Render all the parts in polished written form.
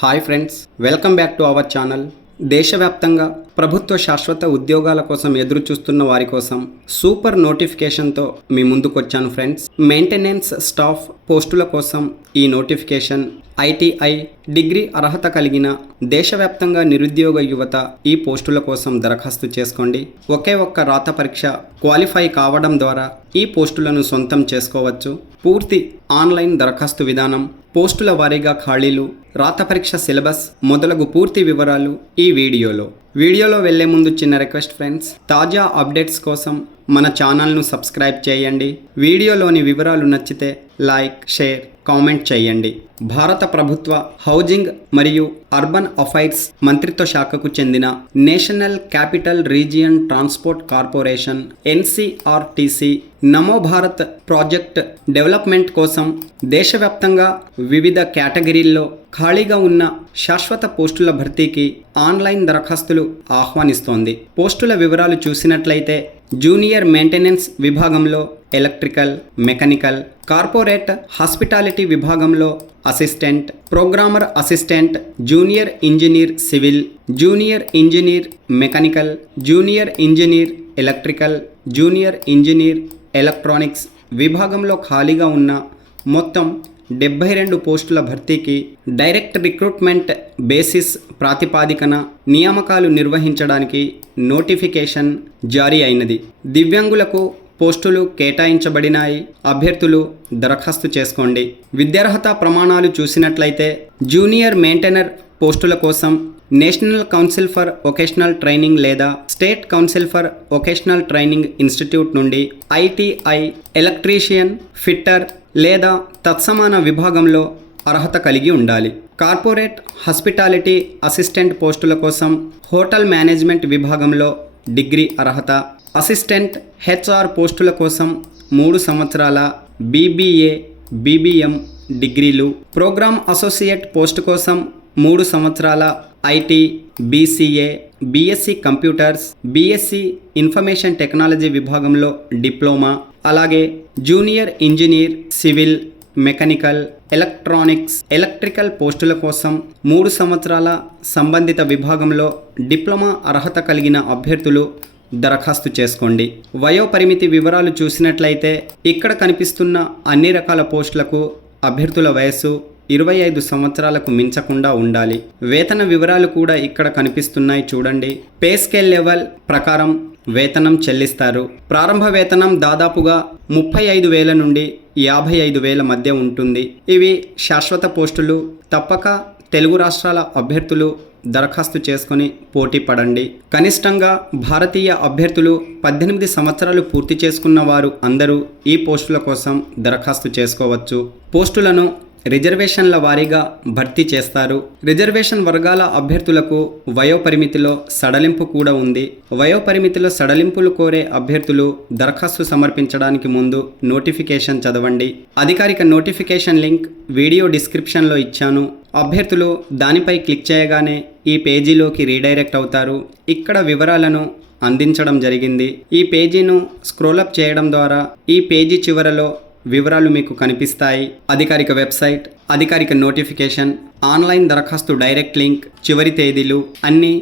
Hi friends, welcome back to our channel. దేశవ్యాప్తంగా ప్రభుత్వ శాశ్వత ఉద్యోగాల కోసం ఎదురు చూస్తున్న వారి కోసం సూపర్ నోటిఫికేషన్తో మీ ముందుకొచ్చాను ఫ్రెండ్స్. మెయింటెనెన్స్ స్టాఫ్ పోస్టుల కోసం ఈ నోటిఫికేషన్. ఐటీఐ డిగ్రీ అర్హత కలిగిన దేశవ్యాప్తంగా నిరుద్యోగ యువత ఈ పోస్టుల కోసం దరఖాస్తు చేసుకోండి. ఒకే ఒక్క రాత పరీక్ష క్వాలిఫై కావడం ద్వారా ఈ పోస్టులను సొంతం చేసుకోవచ్చు. పూర్తి ఆన్లైన్ దరఖాస్తు విధానం, పోస్టుల వారీగా ఖాళీలు, రాత పరీక్ష సిలబస్ మొదలగు పూర్తి వివరాలు ఈ వీడియోలో వెళ్లే ముందు చిన్న రిక్వెస్ట్ ఫ్రెండ్స్, తాజా అప్డేట్స్ కోసం మన ఛానల్ను సబ్స్క్రైబ్ చేయండి. వీడియోలోని వివరాలు నచ్చితే లైక్, షేర్, కామెంట్ చేయండి. భారత ప్రభుత్వ హౌజింగ్ మరియు అర్బన్ అఫైర్స్ మంత్రిత్వ శాఖకు చెందిన national capital region transport corporation NCRTC నమో భారత్ ప్రాజెక్ట్ డెవలప్మెంట్ కోసం దేశవ్యాప్తంగా వివిధ కేటగిరీల్లో ఖాళీగా ఉన్న శాశ్వత పోస్టుల భర్తీకి ఆన్లైన్ దరఖాస్తులు ఆహ్వానిస్తోంది. పోస్టుల వివరాలు చూసినట్లయితే జూనియర్ మెయింటెనెన్స్ విభాగంలో ఎలక్ట్రికల్, మెకానికల్, కార్పొరేట్ హాస్పిటాలిటీ విభాగంలో assistant, programmer assistant, junior engineer civil, junior engineer mechanical, junior engineer electrical, junior engineer electronics విభాగంలో ఖాళీగా ఉన్న మొత్తం 72 పోస్టుల భర్తీకి డైరెక్ట్ రిక్రూట్మెంట్ బేసిస్ ప్రాతిపాదికన నియామకాలు నిర్వహించడానికి నోటిఫికేషన్ జారీ అయినది. దివ్యాంగులకు పోస్టులు కేటాయించబడినాయి. అభ్యర్థులు దరఖాస్తు చేసుకోండి. విద్యార్హత ప్రమాణాలు చూసినట్లయితే జూనియర్ మెయింటెనర్ పోస్టుల కోసం national council for vocational training లేదా state council for vocational training institute నుండి ఐటీఐ ఎలక్ట్రీషియన్, ఫిట్టర్ లేదా తత్సమాన విభాగంలో అర్హత కలిగి ఉండాలి. కార్పొరేట్ హాస్పిటాలిటీ అసిస్టెంట్ పోస్టుల కోసం హోటల్ మేనేజ్మెంట్ విభాగంలో డిగ్రీ అర్హత. అసిస్టెంట్ హెచ్ఆర్ పోస్టుల కోసం 3 సంవత్సరాల బీబీఏ, బీబీఎం డిగ్రీలు. ప్రోగ్రామ్ అసోసియేట్ పోస్టు కోసం 3 సంవత్సరాల IT, BCA, BSc computers, BSc information technology విభాగంలో డిప్లొమా. అలాగే junior engineer civil, mechanical, electronics, electrical పోస్టుల కోసం 3 సంవత్సరాల సంబంధిత విభాగంలో డిప్లొమా అర్హత కలిగిన అభ్యర్థులు దరఖాస్తు చేసుకోండి. వయోపరిమితి వివరాలు చూసినట్లయితే ఇక్కడ కనిపిస్తున్న అన్ని రకాల పోస్టులకు అభ్యర్థుల వయస్సు 25 సంవత్సరాలకు మించకుండా ఉండాలి. వేతన వివరాలు కూడా ఇక్కడ కనిపిస్తున్నాయి చూడండి. పే స్కేల్ లెవెల్ ప్రకారం వేతనం చెల్లిస్తారు. ప్రారంభ వేతనం దాదాపుగా 35,000 నుండి 55,000 మధ్య ఉంటుంది. ఇవి శాశ్వత పోస్టులు. తప్పక తెలుగు రాష్ట్రాల అభ్యర్థులు దరఖాస్తు చేసుకొని పోటీ పడండి. కనిష్టంగా భారతీయ అభ్యర్థులు 18 సంవత్సరాలు పూర్తి చేసుకున్న వారు అందరూ ఈ పోస్టుల కోసం దరఖాస్తు చేసుకోవచ్చు. పోస్టులను రిజర్వేషన్ల వారీగా భర్తీ చేస్తారు. రిజర్వేషన్ వర్గాల అభ్యర్థులకు వయోపరిమితిలో సడలింపు కూడా ఉంది. వయోపరిమితిలో సడలింపులు కోరే అభ్యర్థులు దరఖాస్తు సమర్పించడానికి ముందు నోటిఫికేషన్ చదవండి. అధికారిక నోటిఫికేషన్ లింక్ వీడియో డిస్క్రిప్షన్లో ఇచ్చాను. అభ్యర్థులు దానిపై క్లిక్ చేయగానే ఈ పేజీలోకి రీడైరెక్ట్ అవుతారు. ఇక్కడ వివరాలను అందించడం జరిగింది. ఈ పేజీను స్క్రోలప్ చేయడం ద్వారా ఈ పేజీ చివరలో వివరాలు మీకు కనిపిస్తాయి. అధికారిక వెబ్సైట్, అధికారిక నోటిఫికేషన్, ఆన్లైన్ దరఖాస్తు డైరెక్ట్ లింక్, చివరి తేదీలు అన్నీ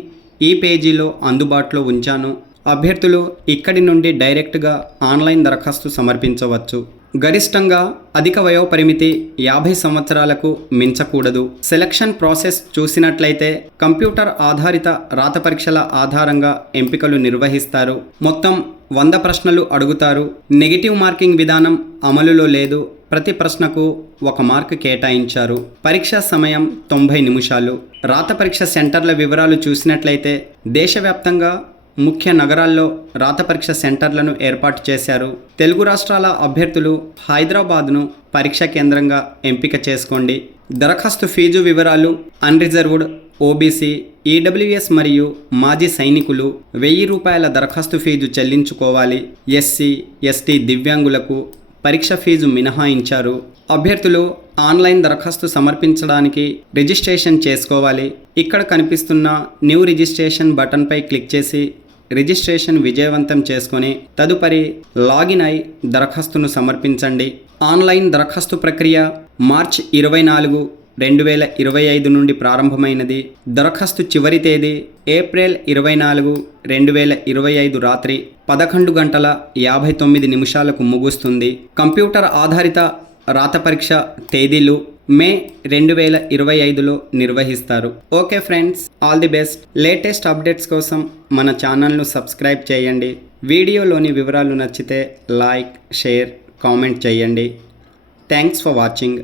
ఈ పేజీలో అందుబాటులో ఉంచాను. అభ్యర్థులు ఇక్కడి నుండి డైరెక్ట్గా ఆన్లైన్ దరఖాస్తు సమర్పించవచ్చు. గరిష్టంగా అధిక వయోపరిమితి 50 సంవత్సరాలకు మించకూడదు. సెలక్షన్ ప్రాసెస్ చూసినట్లయితే కంప్యూటర్ ఆధారిత రాత పరీక్షల ఆధారంగా ఎంపికలు నిర్వహిస్తారు. మొత్తం 100 ప్రశ్నలు అడుగుతారు. నెగిటివ్ మార్కింగ్ విధానం అమలులో లేదు. ప్రతి ప్రశ్నకు 1 మార్కు కేటాయించారు. పరీక్షా సమయం 90 నిమిషాలు. రాత పరీక్ష సెంటర్ల వివరాలు చూసినట్లయితే దేశవ్యాప్తంగా ముఖ్య నగరాల్లో రాత పరీక్ష సెంటర్లను ఏర్పాటు చేశారు. తెలుగు రాష్ట్రాల అభ్యర్థులు హైదరాబాద్ను పరీక్షా కేంద్రంగా ఎంపిక చేసుకోండి. దరఖాస్తు ఫీజు వివరాలు: అన్రిజర్వ్డ్, ఓబీసీ, ఈడబ్ల్యూఎస్ మరియు మాజీ సైనికులు 1000 రూపాయల దరఖాస్తు ఫీజు చెల్లించుకోవాలి. ఎస్సీ, ఎస్టీ, దివ్యాంగులకు పరీక్ష ఫీజు మినహాయించారు. అభ్యర్థులు ఆన్లైన్ దరఖాస్తు సమర్పించడానికి రిజిస్ట్రేషన్ చేసుకోవాలి. ఇక్కడ కనిపిస్తున్న న్యూ రిజిస్ట్రేషన్ బటన్పై క్లిక్ చేసి రిజిస్ట్రేషన్ విజయవంతం చేసుకొని తదుపరి లాగిన్ అయి దరఖాస్తును సమర్పించండి. ఆన్లైన్ దరఖాస్తు ప్రక్రియ మార్చి 24, 2025 నుండి ప్రారంభమైనది. దరఖాస్తు చివరి తేదీ ఏప్రిల్ 24, 2025 రాత్రి 11 గంటల 59 నిమిషాలకు ముగుస్తుంది. కంప్యూటర్ ఆధారిత రాత పరీక్ష తేదీలు మే 2025లో నిర్వహిస్తారు. Okay friends, all the best. Latest updates కోసం మన ఛానల్ను సబ్స్క్రైబ్ చేయండి. వీడియోలోని వివరాలు నచ్చితే లైక్, షేర్, కామెంట్ చేయండి. Thanks for watching.